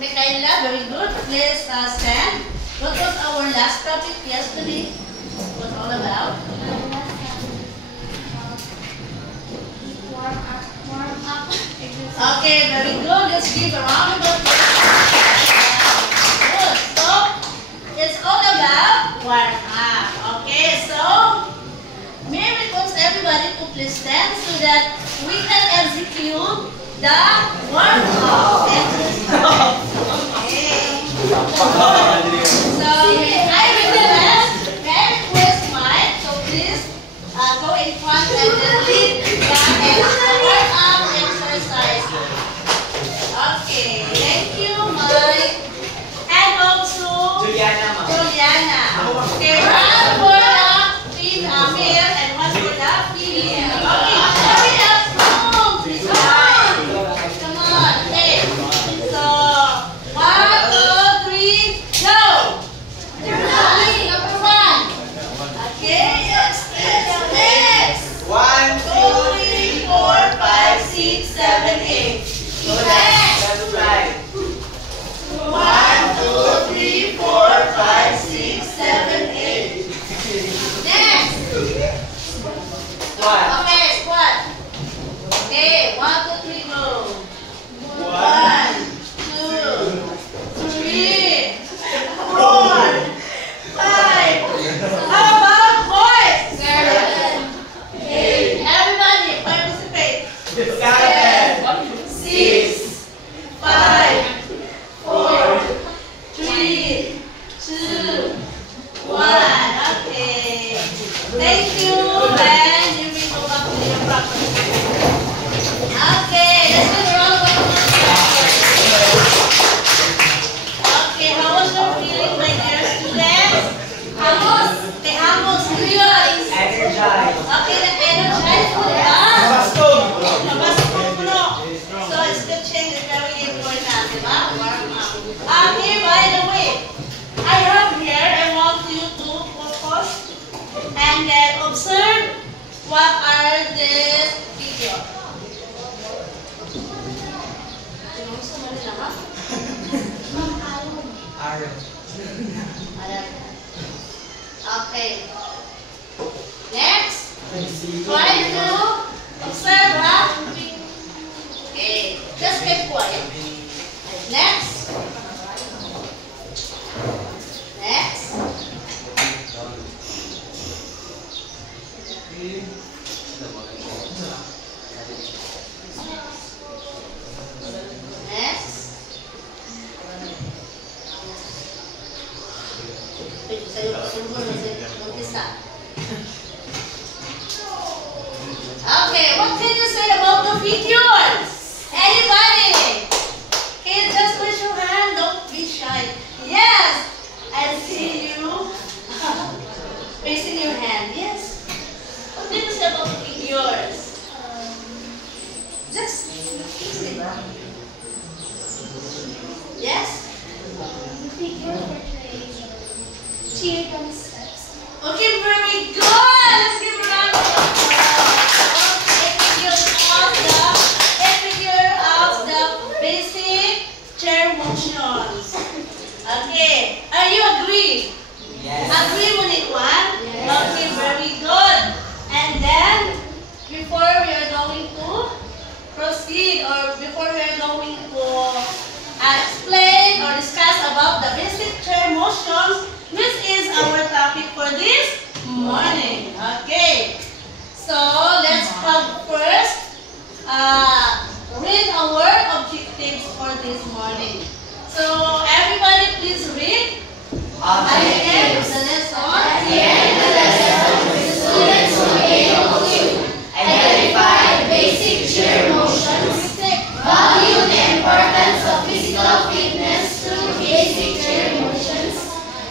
Mikaela, very good. Please stand. What was our last topic yesterday? What all about? Warm up. Okay, very good. Let's give a round of applause. Good. So, it's all about warm up. Okay, so may I request everybody to please stand so that we can execute the warm up exercise. Okay. So, may I request Mike, so please go in front and then lead the warm up exercise. Okay, thank you, Mike. And also, Juliana. Okay, one for the male and one for the female. Okay, hurry up, please. Come on, okay. So, 1, 2, 3, go. Number 1. Okay, next. 1, 2, 3, 4, 5, 6, 7, 8. Next. That's right. 1, 2, 3, 4, 5, 6, 7, 8. Next. Squat. Okay, squat. Okay, 1, 2, 3, go. 1, 2, 3, 4, 5. How about boys? 7, 8. Everybody participate. 7, 6, 5, 4, 3, 2, 1. Okay. Thank you. And you will go back to your practice. Okay, let's do the round of applause. Okay, how was your feeling, my dear students? Hamos. Okay, hamos. Realize. energize. Okay, the energize for the Bastog. So stretching is very important, diba? Warm up. Okay, by the way, I have here, I want you to focus and then observe what are these videos. Iron. Okay. Next, try to observe what? Okay, just keep quiet. Next. Next. Next. Okay, what can you say about the videos? Anybody? Okay, just raise your hand. Don't be shy. Yes, I see you raising your hand. Yes. What can you say about the videos? Just listen. Yes. Cheer concepts. Okay, very good. Let's give a round of applause. A figure of the basic chair motions. Okay, are you agree? Yes. Agree with it one? Yes. Okay, very good. And then, before we are going to proceed or before we are going to explain or discuss about the basic chair motions, this is our topic for this morning. Okay, so let's have first read our objectives for this morning. So everybody please read. At the end of the lesson, the students will be able to identify basic chair motions, value the importance of physical fitness through basic chair motions,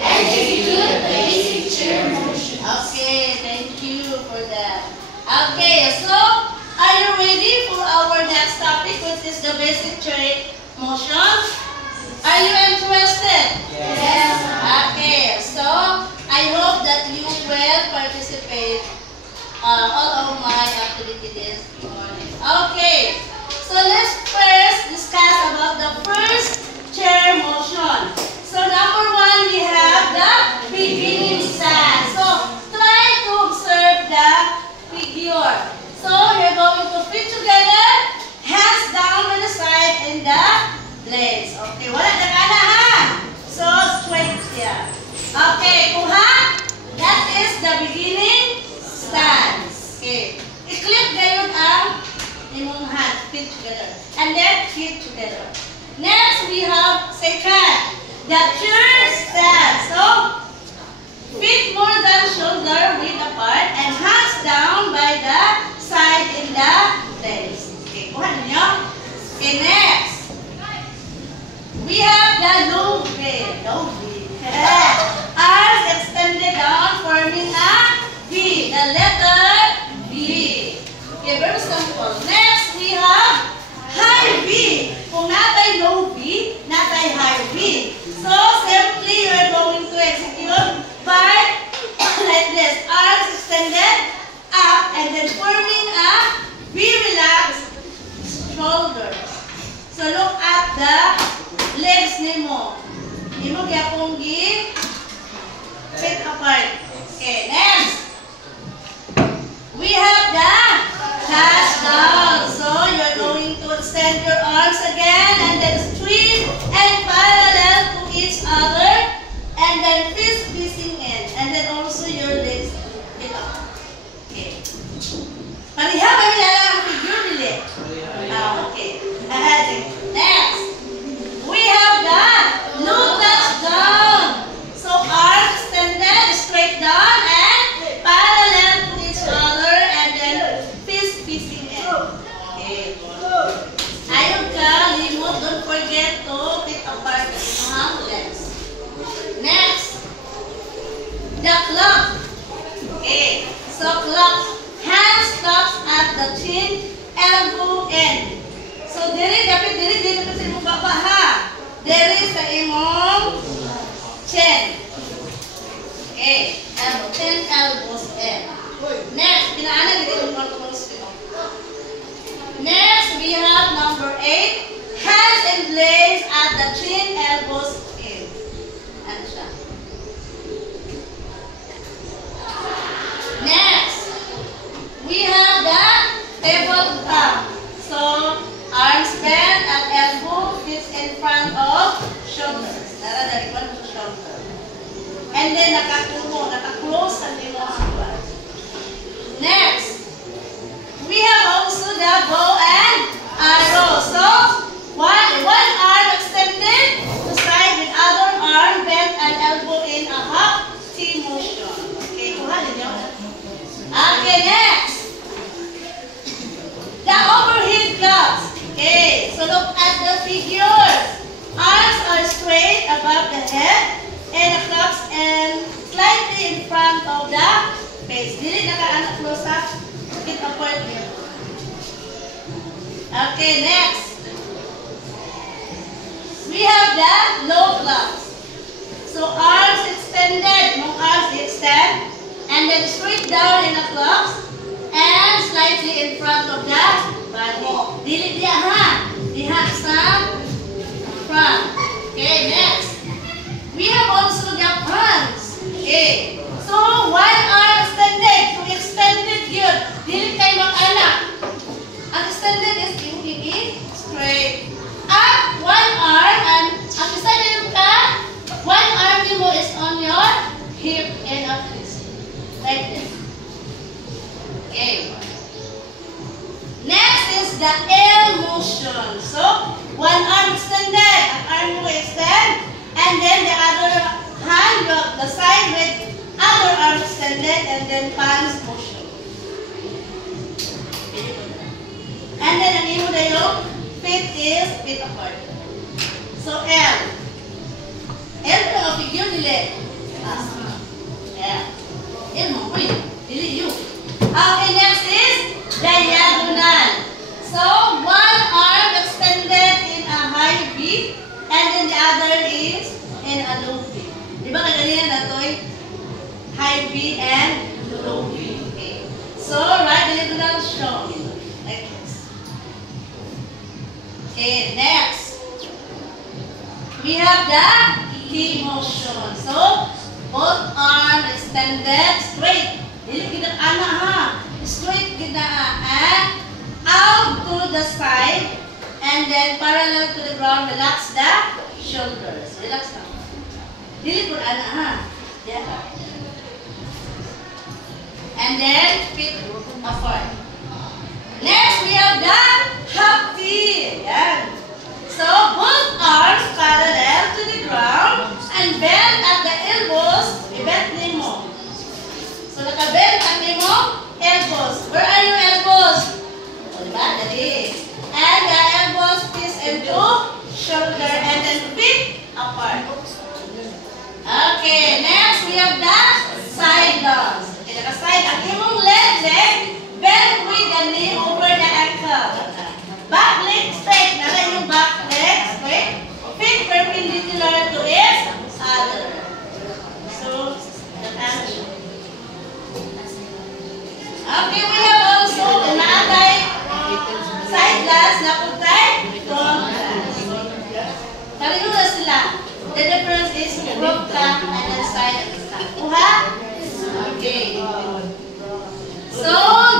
execute the basic chair motions. Okay, thank you for that. Okay, so are you ready for our next topic, which is the basic chair motion? Are you interested? Yes. Okay, so I hope that you will participate all of my activity this morning. Okay, so let's first discuss about the first chair together. And then feet together. Next, we have second, the pure stand. So, feet more than shoulder width apart and hands down by the side in the legs. Okay, kuha ninyo. Okay, next. We have the low V. Low V. Arms extended down, forming a V. The letter V. Okay, very simple. Next, we have high V. Kung natay low V, natay high V. So, simply, you are going to execute by like this. Arms extended up and then forming a V relaxed shoulders. So, look at the legs nimo. Imo gyapong fit apart. Okay, next. We have the dash down. So, you're going to extend your arms again and then straight and parallel to each other and then fist facing in and then also your legs fit up. Okay. Pariha kami lang ang figure nila. Okay. Next. We have the low touch down. So, arms extended straight down and parallel to each other and then fist facing in. Okay. Ayaw ka, limot, don't forget to fit apart the inyong legs. Next, the clock. Okay, so clock. Hands stops at the chin, elbow end. So, diri kasi mo baba ha. Diri sa imong chin. Okay, elbow, 10 elbows end. Next, pinaanan dito yung controls ko. Next, we have number 8. Hands and legs at the chin, elbows in. Ano siya? Next, we have the tabletop. So, arms bent at elbow, fits in front of shoulders. Dari one to shoulder. And then, naka-close ang imo hanggang. Next, we have also the bow and arrow. So, one arm extended to side with other arm bent and elbow in a half T motion. Okay, kuhanin niyo. Okay, next. The overhead clubs. Okay, so look at the figure. Arms are straight above the head and the clubs and slightly in front of the face. Dili naka-anak close up. Fit apart here. Okay, next. We have the low clubs. So arms extended, no arms extend, and then straight down in the clubs and slightly in front of the body. Dili diha ha. Diha sa front. Okay, next. We have also the hands. Okay. So one arm extended to extended yun. Dili kayo mag-anak. Ang extended is yung straight. Up one arm and ang isa din ka, one arm mo is on your hip and up this. Like this. Okay. Next is the L motion. So, one arm extended, ang arm mo extend, and then the other hand, the side with other arm extended, and then palms motion. And then, ang imo na yung feet is feet apart. So, L. L na ang figure nila. L. L mo, uy. Dili yun. Okay, next is diagonal. So, one arm extended in a high V, and then the other is in a low V. Di ba kaganyan na ito? High V and low V. Okay. So, right diagonal shown. Like this. Okay, next. We have the T motion. So, both arms extended straight. Dili kita ana ha. Straight kita and out to the side and then parallel to the ground. Relax the shoulders. Relax na. Dili pud ana ha. Yeah. And then feet apart. Next we have the half T. Yan. So, both arms parallel to the ground and bend at the elbows. I-bend mo. So, naka-bend at mo elbows. Where are your elbows? O, diba? Dali. And the elbows twist into shoulder and then feet apart. Okay, next we have the side lunge. Okay, naka-side. Ang imong leg, bend with the knee over the ankle. Back leg straight. Nala yung back leg straight. Feet perpendicular to each other. So, the action. Okay, we have also naatay side lunge na putay front lunge. Pareho na sila. The difference is front plank and then side plank. Kuha? Okay. So,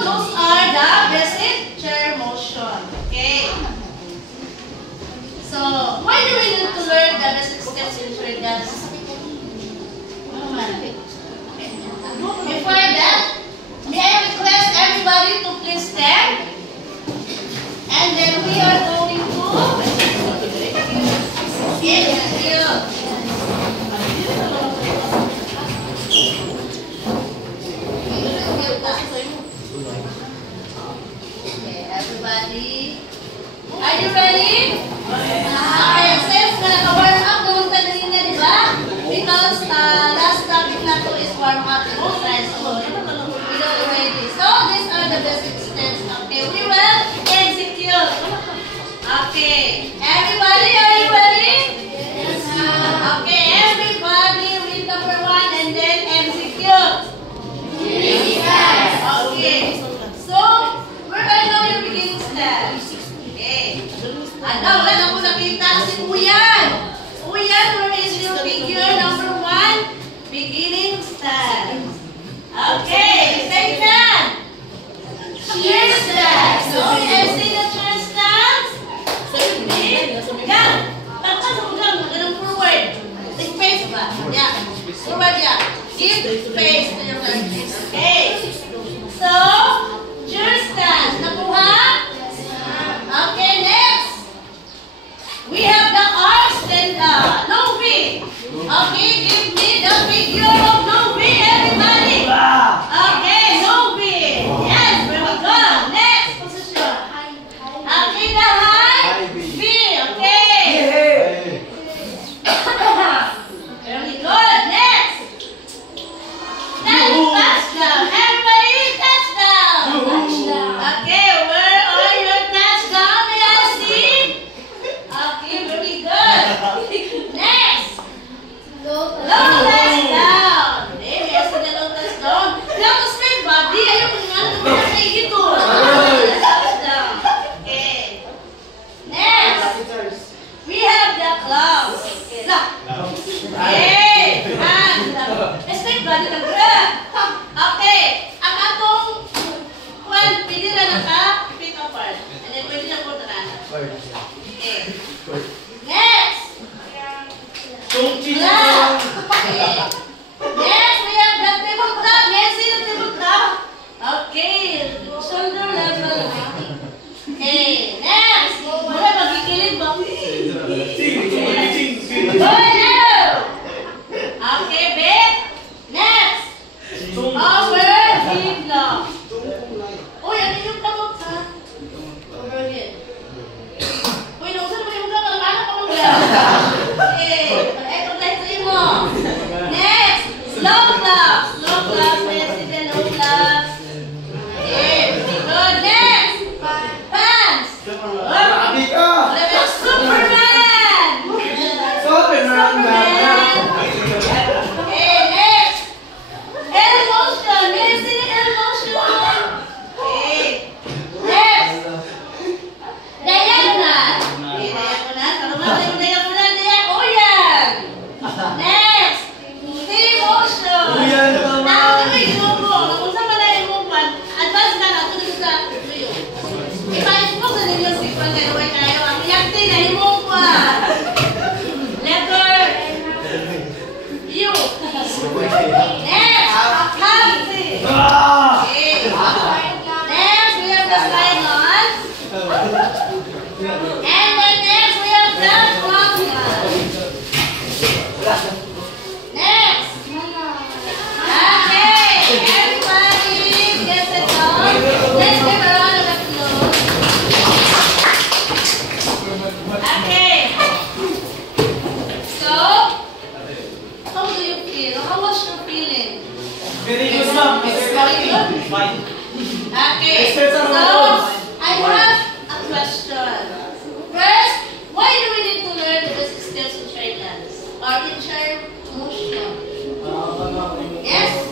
those are the basic chair motion. Okay. So, why do we need to learn the basic steps in chair dance? Before that, may I request everybody to please stand? And then we are going to execute. Okay, everybody. Are you ready? Okay, since naka-warm up naman tayo na, di ba? Because last topic na to is warm up exercise. So, we don't ready. So, these are the basic steps. Okay, we will execute. Okay, everybody, are you ready? Yes, ma'am. Okay, everybody read number 1 and then execute. Yes. Okay, so, where are now your beginning steps? Okay. Wala na po nakita si Uyan. Uyan, where is your figure number 1? Beginning step. Okay, second. Chair step. So, you see the chair stance? Yan. Takpan mo lang. Ganun forward. Space ba? Yan. Forward yan. Give space to your legs. Okay. So, chair stance. Nakuha? Okay, next. We have the arms and the no V. Okay, give me the figure of no V, everybody. Okay, no V. Yes, very good. Next position. Okay, the high V. Okay. Very good. Next. Then touchdown. Everybody, touchdown. Okay, where are your touchdown? May I see? Okay, very good. Next. Lotus down. Eh, may asa na lotus down. Lotus straight body. Ayaw ko nga na sa ito. Touchdown. Okay. Next. We have the claws. Okay. And straight body na grab. Okay. Ang atong pwede na naka-pick apart. And then pwede na po na. Okay. Next. Okay. Next, we have the tabletop. Yes, see the tabletop. Okay. Shoulder level. Okay. Next. Wala magkikilid ba? Okay, babe. Next. Overhead block. Uy, ano yung kamot ha? Overhead. Uy, nausan mo yung kamot. Ano ka mong block? Okay. Ito mo. Next. Okay, so I have a question. First, why do we need to learn the basic steps in chair dance or in chair motion? Yes?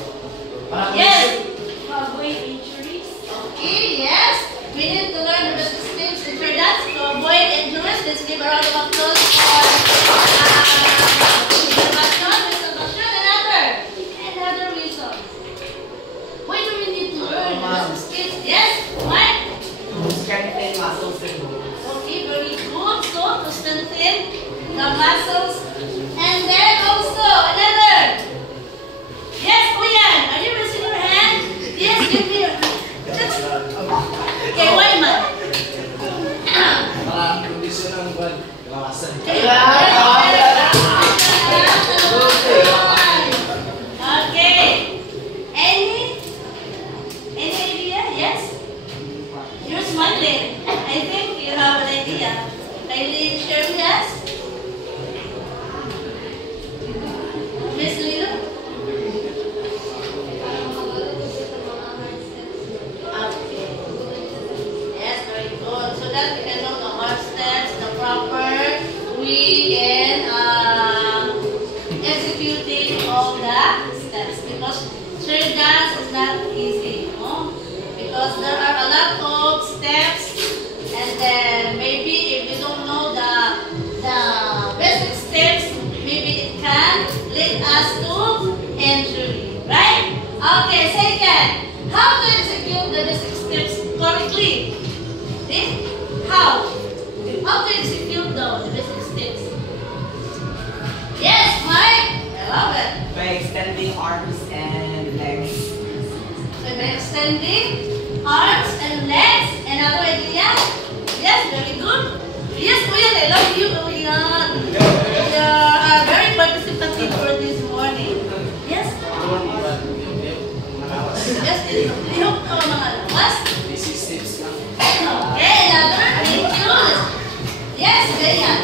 Yes? To avoid injuries. Okay, yes. We need to learn the basic steps in chair dance to avoid injuries. Let's give a round of applause for another reason. Why do we need to learn the basic steps? Yes? Why? Strengthen muscles and bones. Okay, very good. So, to strengthen the muscles. And then also, another. Yes, Kuyan. Are you raising your hand? Yes, give me your hand. Okay, why man? Para kondisyon ng buwan, kawasan. Okay. Any idea? Yes? You're smiling. I think you have an idea. Kindly share with us. Miss Lilo? Okay. Yes, very good. So that we can know the hard steps, the proper way in executing all the steps. Because chair dance is not easy, no? Because there are a lot of steps, and then maybe if you don't know the basic steps, maybe it can lead us to injury, right? Okay, second, how to execute the basic steps correctly? See? How? How to execute the basic steps? Yes, Mike? I love it. By extending arms and legs. So by extending arms and legs. Another idea? Yes, very good. Yes, Kuya, I love you, Kuya. You are very participative for this morning. Yes? Yes, I hope mga lawas. Basic steps lang. Okay, another. Thank you. Yes, Gayan.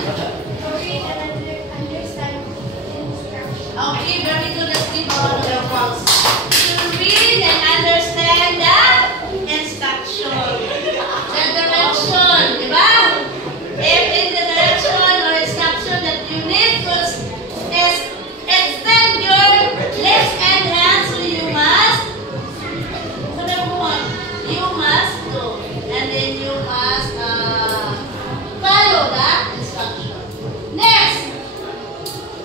Read and understand instructions. Okay, very good. Let's give a round of applause. To read and understand the instruction. The direction, di ba? If in the direction or instruction that you need to extend your legs and hands, so you must, so number one, you must do. And then you must follow the instruction. Next.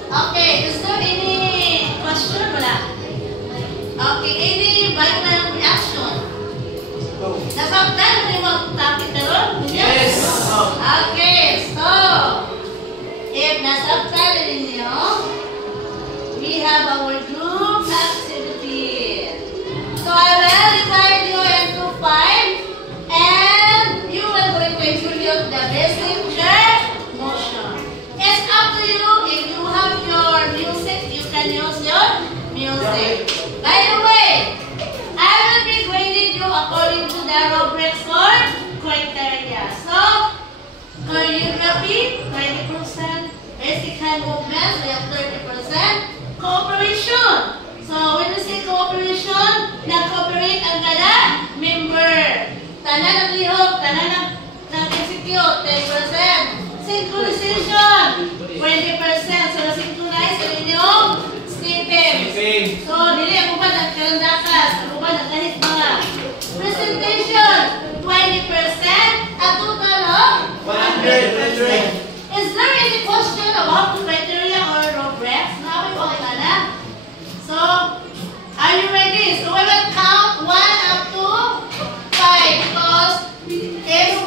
Okay, is there any question? Wala. Okay, any vital reaction? Nasaktan mo yung mga topic na ron? Yes! Okay, so, if nasaktan ninyo, we have our group activity. So, I will divide you into 5, and you will going to execute the basic chair motion. It's up to you. If you have your music, you can use your music. By the way, I will be grading you according to the rubrics or criteria. So, choreography, 20%, basic hand movement, we have 30%, cooperation. So, when we say cooperation, nag-cooperate ang kada member. Tanan ng lihok, tanan ng execute, 10%. Synchronization, 20%. So, na-synchronize ang inyong stepping. So, dili ako ba nagkalandakas, ako ba nagkahit mga. Presentation, 20%, a total of 100%. Is there any question about the criteria or rubrics? Nakapay ko kita na. So, are you ready? So, we will count 1 up to 5 because if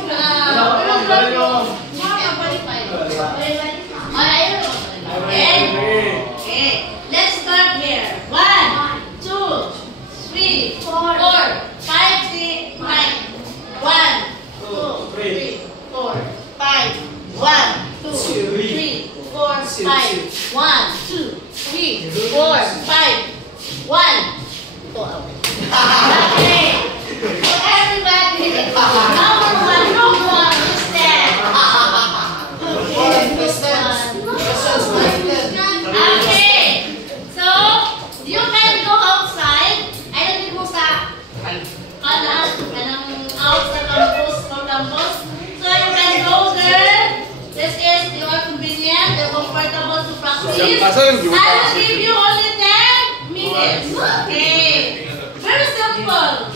okay, let's start here. 1, 2, 3, 4, 5, 6, 9. 1, 2, 3, 4, 5. 1, 2, 3, 4, 5. 1, 2, 3, 4, 5. 1. Okay. So everybody, number 1, group 1, stand. Okay. So you can go outside. I don't need mo sa convenient and comfortable to practice, Siya I kasi yung will give you only 10 minutes. Okay. Very simple.